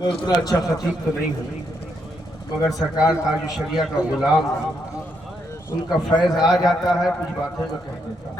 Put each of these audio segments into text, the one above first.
میں اتنا اچھا خطیب تو نہیں ہوں، مگر سرکار تاج شریعہ کا غلام ہوں۔ ان کا فیض آ جاتا ہے، کچھ باتیں میں کہہ دیتا ہوں۔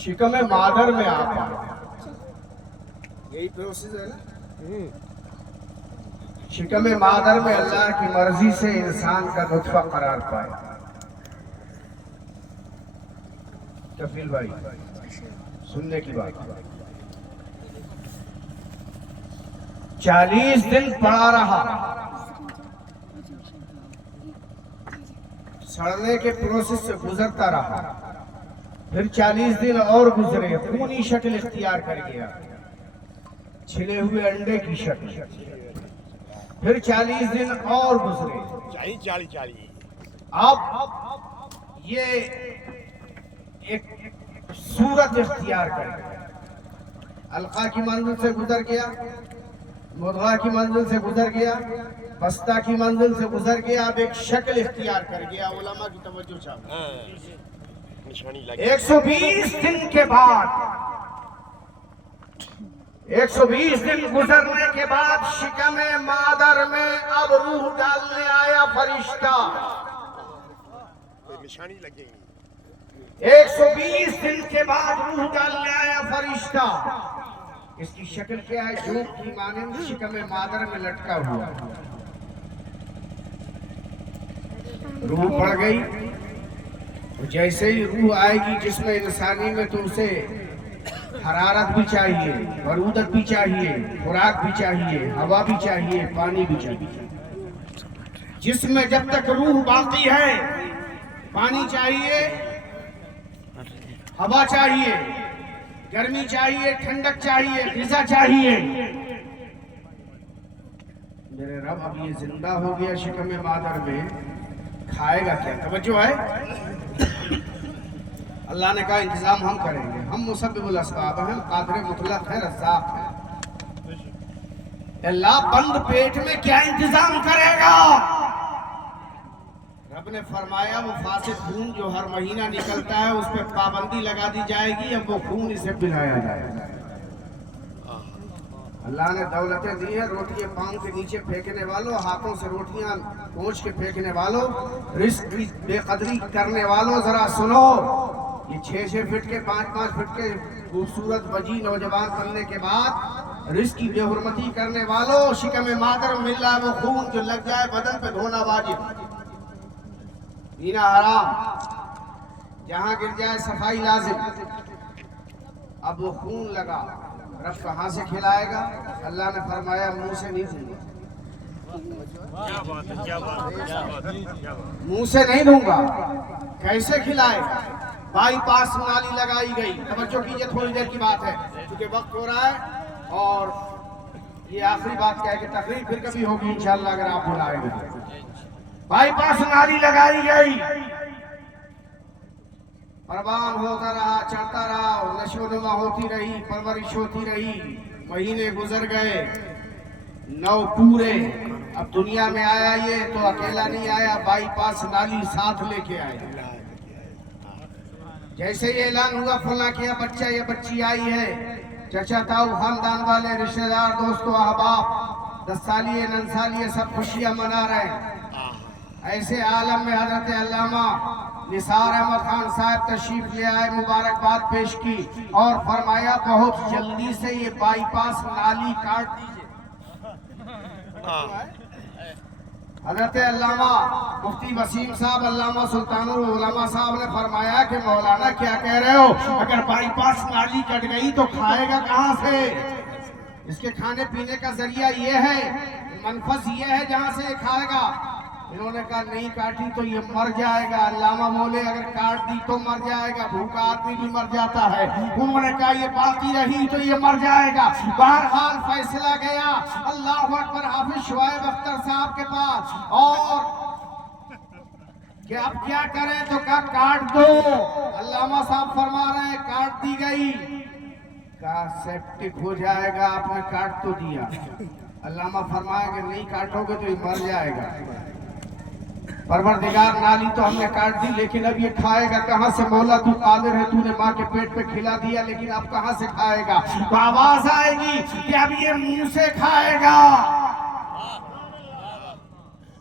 شکم مادر میں آپ آئے، یہی پروسیس ہے نا۔ شکم مادر میں اللہ کی مرضی سے انسان کا نطفہ قرار پائے۔ کفیل بھائی سننے کی بات، 40 دن پڑا رہا، سڑنے کے پروسیس سے گزرتا رہا، پھر 40 دن اور گزرے، خونی شکل اختیار کر گیا، چھلے ہوئے انڈے کی شکل، پھر 40 دن اور گزرے، اب یہ ایک صورت اختیار کر گیا، القا کی منزل سے گزر گیا، مضغہ کی منزل سے گزر گیا، بستہ کی منزل سے گزر گیا، اب ایک شکل اختیار کر گیا۔ علماء کی توجہ چاہیے۔ 120 دن کے بعد، 120 دن گزرنے کے بعد شکم مادر میں اب روح ڈالنے آیا فرشتہ۔ 120 دن کے بعد روح ڈالنے آیا فرشتہ۔ اس کی شکل کیا ہے؟ جھوٹ کی مانند شکم مادر میں لٹکا ہوا، روح پڑ گئی۔ جیسے ہی روح آئے گی جسم انسانی میں تو اسے حرارت بھی چاہیے، برودت بھی چاہیے، خوراک بھی چاہیے، ہوا بھی چاہیے، پانی بھی چاہیے۔ جسم میں جب تک روح باقی ہے پانی چاہیے، ہوا چاہیے، گرمی چاہیے، ٹھنڈک چاہیے، غذا چاہیے۔ میرے رب اب یہ زندہ ہو گیا شکم مادر میں، کھائے گا کیا؟ توجہ ہے؟ اللہ نے کہا انتظام ہم کریں گے، ہم مسبب الاسباب ہیں، قادر مطلق ہے، رزاق ہے۔ اللہ بند پیٹ میں کیا انتظام کرے گا؟ رب نے فرمایا وہ فاسد خون جو ہر مہینہ نکلتا ہے اس پہ پابندی لگا دی جائے گی، اب وہ خون اسے پلایا جائے گا۔ اللہ نے دولتیں دی ہیں، روٹیاں پاؤں کے نیچے پھینکنے والوں، ہاتھوں سے روٹیاں پوچھ کے پھینکنے والوں، رزق کی بے قدری کرنے والوں، ذرا سنو۔ یہ 6-6 فٹ کے 5-5 فٹ کے خوبصورت وجی نوجوان بننے کے بعد رزق کی بے حرمتی کرنے والوں، شکم مادر میں مل رہا ہے وہ خون جو لگ جائے بدن پہ دھونا واجب، پینا حرام، جہاں گر جائے صفائی لازم۔ اب وہ خون لگا، رب کہاں سے کھلائے گا؟ اللہ نے فرمایا منہ سے نہیں دوں گا، منہ سے نہیں دوں گا۔ کیسے کھلائے گا؟ بائی پاس نالی لگائی گئی۔ توجہ کیجئے، تھوڑی دیر کی بات ہے کیونکہ وقت ہو رہا ہے، اور یہ آخری بات کہہ کہ تقریر پھر کبھی ہوگی انشاءاللہ اگر آپ بلائیں گے۔ بائی پاس نالی لگائی گئی، پروان ہوتا رہا، چڑھتا رہا، نشو و نما ہوتی رہی، پرورش ہوتی رہی، مہینے گزر گئے، 9 پورے۔ اب دنیا میں آیا یہ تو اکیلا نہیں آیا، بائی پاس نالی ساتھ لے کے آیا۔ جیسے یہ اعلان ہوا فلاں کیا بچہ یا بچی آئی ہے، چچا تاؤ خاندان والے رشتہ دار دوستو احباب 10 سالیے 9 سالیے سب خوشیاں منا رہے ہیں۔ ایسے عالم میں حضرت علامہ نثار احمد خان صاحب تشریف لے آئے، مبارکباد پیش کی اور فرمایا بہت جلدی سے یہ بائی پاس نالی کاٹ دیجئے۔ حضرت علامہ مفتی وسیم صاحب، علامہ سلطان العلماء صاحب نے فرمایا کہ مولانا کیا کہہ رہے ہو؟ اگر بائی پاس نالی کٹ گئی تو کھائے گا کہاں سے؟ اس کے کھانے پینے کا ذریعہ یہ ہے، منفذ یہ ہے جہاں سے یہ کھائے گا۔ انہوں نے کہا نہیں کاٹی تو یہ مر جائے گا۔ علامہ بولے اگر کاٹ دی تو مر جائے گا، بھوکا آدمی بھی مر جاتا ہے۔ انہوں نے کہا یہ باقی رہی تو یہ مر جائے گا۔ بہرحال فیصلہ گیا اللہ اکبر حافظ شعیب اختر صاحب کے پاس، اور کہ اب کیا کریں تو کہا کاٹ دو۔ علامہ صاحب فرما رہے ہیں کاٹ دی گئی، کہا سیپٹک ہو جائے گا، آپ نے کاٹ تو دیا۔ علامہ فرمایا کہ نہیں کاٹو گے تو یہ مر جائے گا۔ परवरदिगार नाली तो हमने काट दी, लेकिन अब ये खाएगा कहाँ से? मौला तू कादिर है, तूने माँ के पेट पे खिला दिया, लेकिन अब कहाँ से खाएगा? तो आवाज आएगी कि अब ये मुंह से खाएगा।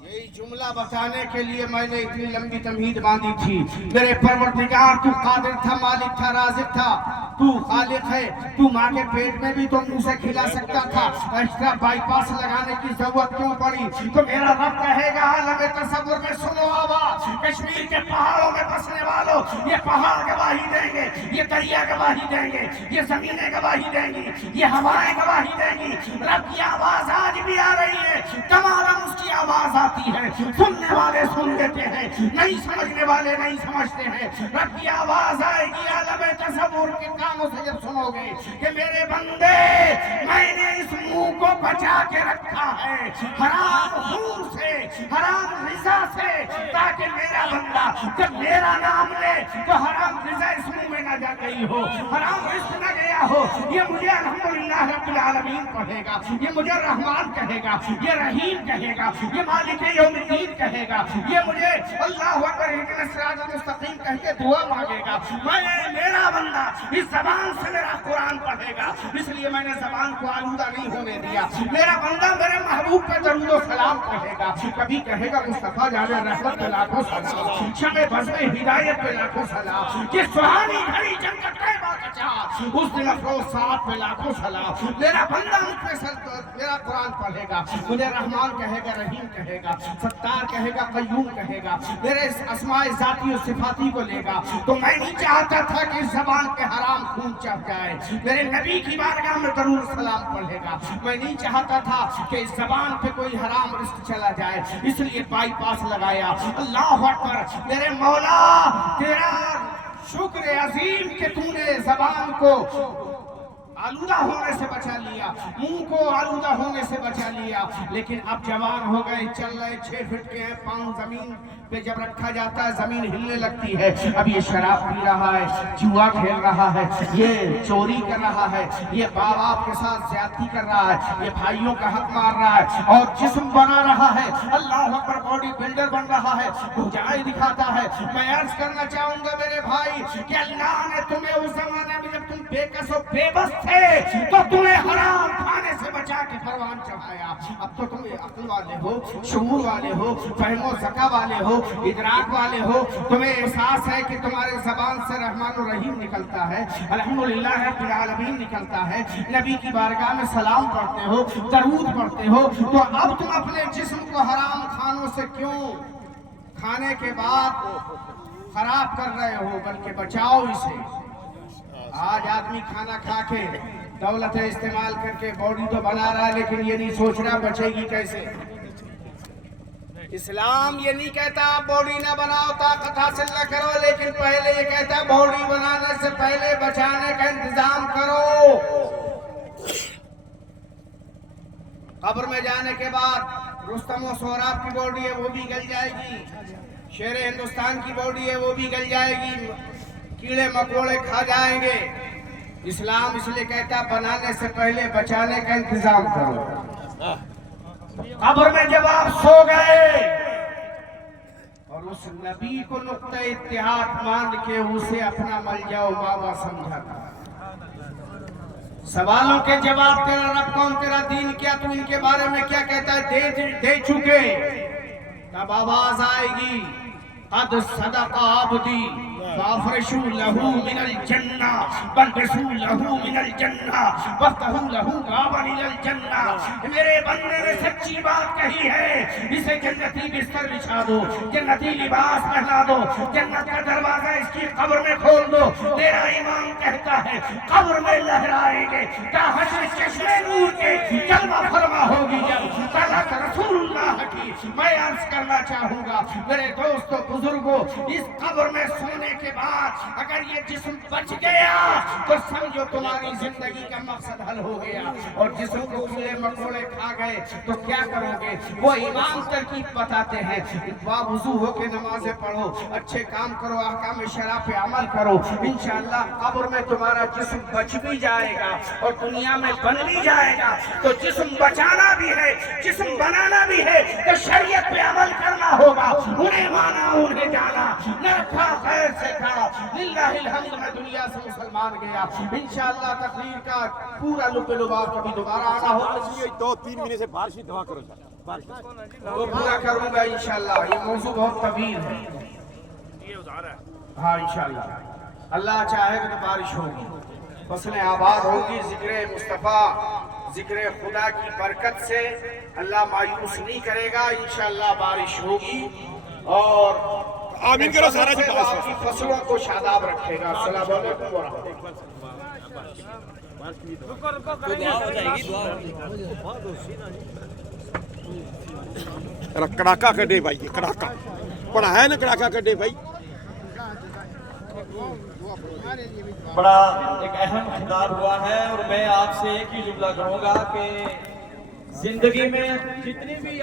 यही जुमला बताने के लिए मैंने इतनी लंबी तमहीद बांधी थी। मेरे परवरदिगार तू कादिर था, मालिक था, राज़िक था, तू खालिक है, तू माँ के पेट में भी तो मुंह से खिला सकता था, एक्स्ट्रा बाईपास लगाने की जरूरत क्यों पड़ी? तो मेरा रब कहेगा आलम तसव्वुर में सुनो आवाज, कश्मीर के पहाड़ों में बसने वालों, ये पहाड़ गवाही देंगे, ये दरिया गवाही देंगे, ये जमीनें गवाही देंगी, ये हवाएं गवाही देंगी। रब की आवाज आज भी आ रही है, तमाम उसकी आवाज आती है, सुनने वाले सुन लेते हैं, नहीं समझने वाले नहीं समझते हैं। रब की आवाज आएगी आलम तसव्वुर के कानों से जब सुनोगे कि मेरे बंदे मैंने इस मुंह को बचा के रखा है हराम खून से, हराम रिज़ा से, ताकि मेरा बंदा जब मेरा नाम ले तो हराम रिज़ा इस मुंह में न जा गई हो, हराम रिज़्क न गया हो। ये मुझे अल्हम्दुलिल्लाह रब्बिल आलमीन कहेगा, ये मुझे रहमान कहेगा, ये रहीम कहेगा, ये मालिक यौमिद्दीन कहेगा, ये मुझे अल्लाहु अकबर इहदिना सिरातल मुस्तकीम कह के दुआ मांगेगा। मेरा बंदा इस ज़बान से मेरा कुरान पढ़ेगा, इसलिए मैंने ज़बान को आलूदा नहीं होने दिया। मेरा बंदा मेरे महबूब पे दरूद व सलाम कहेगा, कभी कहेगा मुस्तफा जाने रहमत पे लाखों सलाम, शमे बज़्म हिदायत पे लाखों सलाम, ये सुहानी घड़ी जन्नत तैयबा का चाँद, उस दिन अफरोज़ साथ पे लाखों सलाम। मेरा बंदा मुझ पे मेरा कुरान पढ़ेगा, मुझे रहमान कहेगा, रहीम कहेगा, सत्तार कहेगा, कय्यूम कहेगा, मेरे अस्माए ज़ाती और सिफाती को लेगा। तो मैं नहीं चाहता था कि इस ज़बान पे हराम खून चढ़ जाए, मेरे नबी की बारगाह में दरूद सलाम पढ़ेगा। मैं नहीं चाहता था कि इस ज़बान पे कोई हराम रिश्क चला जाए, इसलिए बाईपास लगाया। अल्लाह अकबर, मेरे मौला तेरा शुक्र अजीम कि तूने ज़बान को आलूदा होने से बचा लिया, मुंह को आलूदा होने से बचा लिया। लेकिन अब जवान हो गए, चल रहे, 6 फीट के हैं, पांव जमीन पे जब रखा जाता है जमीन हिलने लगती है। अब ये शराब पी रहा है, जुआ खेल रहा है, ये चोरी कर रहा है, ये बाप बाप के साथ ज्यादती कर रहा है, ये भाइयों का हक मार रहा है और जिस्म बना रहा है। अल्लाह अकबर, बॉडी बिल्डर बन रहा है, भुजाएं दिखाता है। मैं अर्ज करना चाहूंगा मेरे भाई कि अल्लाह ने तुम्हें उस जमाने में जब तुम बेकस और बेबस थे तो तुम्हें हराम खाने से बचा के परवान चढ़ाया। अब तो तुम अक्ल वाले हो, शऊर वाले हो, फहमो ज़का वाले हो, इदराक वाले हो, तुम्हें एहसास है कि तुम्हारे ज़बान से रहमान और रहीम निकलता है, अल्हम्दुलिल्लाह रब्बिल आलमीन निकलता है, नबी की बारगाह में सलाम पढ़ते हो, दरूद पढ़ते हो। तो अब तुम अपने जिस्म को हराम खानों से क्यों खाने के बाद खराब कर रहे हो, बल्कि बचाओ इसे। आज आदमी खाना खा के दौलत इस्तेमाल करके बॉडी तो बना रहा है, लेकिन ये नहीं सोच रहा बचेगी कैसे। इस्लाम ये नहीं कहता आप बॉडी ना बनाओ, ताकत हासिल ना करो, लेकिन पहले ये कहता बॉडी बनाने से पहले बचाने का इंतजाम करो। कब्र में जाने के बाद रुस्तम और सोहराब की बॉडी है वो भी गल जाएगी, शेर हिंदुस्तान की बॉडी है वो भी गल जाएगी, कीड़े मकोड़े खा जाएंगे। इस्लाम इसलिए कहता बनाने से पहले बचाने का इंतजाम करो। कब्र में जब आप सो गए और उस नबी को नुक्ता इत्तेहाद मान के उसे अपना मलजाओ बाबा समझा था, सवालों के जवाब तेरा रब कौन, तेरा दीन क्या, तू इनके बारे में क्या कहता है दे चुके। तब आवाज आएगी कद सदका अब्दी फाफरशू लहू मिनल जन्ना बलबसू लहू मिनल जन्ना वफ्तहू लहू बाबन इलल जन्ना। मेरे बंदे ने सच्ची बात कही है, इसे जन्नती बिस्तर बिछा दो, जन्नती लिबास पहना दो, जन्नत का दरवाजा इसकी कब्र में खोल दो। तेरा ईमान कहता है कब्र में लहराएंगे ताहशर चश्मे नूर के जलवा फरमा होगी जब तलक रसूलुल्लाह की। मैं अर्ज करना चाहूंगा मेरे दोस्तों बुजुर्गों, इस कब्र में सोने के बाद अगर ये जिस्म बच गया तो समझो तुम्हारी जिंदगी का मकसद हल हो गया। और जिस्म को कीड़े मकोड़े खा गए तो क्या करोगे। वो इमाम तरकीब बताते हैं, बावुज़ू होके नमाजें पढ़ो, अच्छे काम करो, अहकाम शरअ पे अमल करो, इंशाअल्लाह कब्र में तुम्हारा जिस्म बच भी जाएगा और दुनिया में बन भी जाएगा। तो जिस्म बचाना भी है, जिस्म बनाना भी है, तो शरीयत पे अमल करना جانا ہوگا، انہیں مانا انہیں جانا، نہ کھا خیر سے کھا، للہ الحمد میں دنیا سے مسلمان گیا۔ انشاءاللہ تقریر کا پورا لب لباب کبھی دوبارہ آنا ہوگا، 2-3 مہینے سے بارش کی دعا کرو سر، وہ پورا کروں گا انشاءاللہ۔ یہ موضوع بہت طویل ہے، ہاں انشاءاللہ اللہ چاہے گا تو بارش ہوگی، فصلیں آباد ہوگی، ذکر مصطفیٰ ذکر خدا کی برکت سے اللہ مایوس نہیں کرے گا، انشاءاللہ بارش ہوگی اور آمین کرو سارا جی، آپ کی فصلوں کو شاداب رکھے گا۔ السلام علیکم ورحمۃ اللہ۔ کڑاکا کڈے بھائی، یہ کڑاکا پڑا ہے نا، کڑاکا کڈے بھائی۔ بڑا ایک اہم خطاب ہوا ہے، اور میں آپ سے ایک ہی جملہ کروں گا کہ زندگی میں جتنی بھی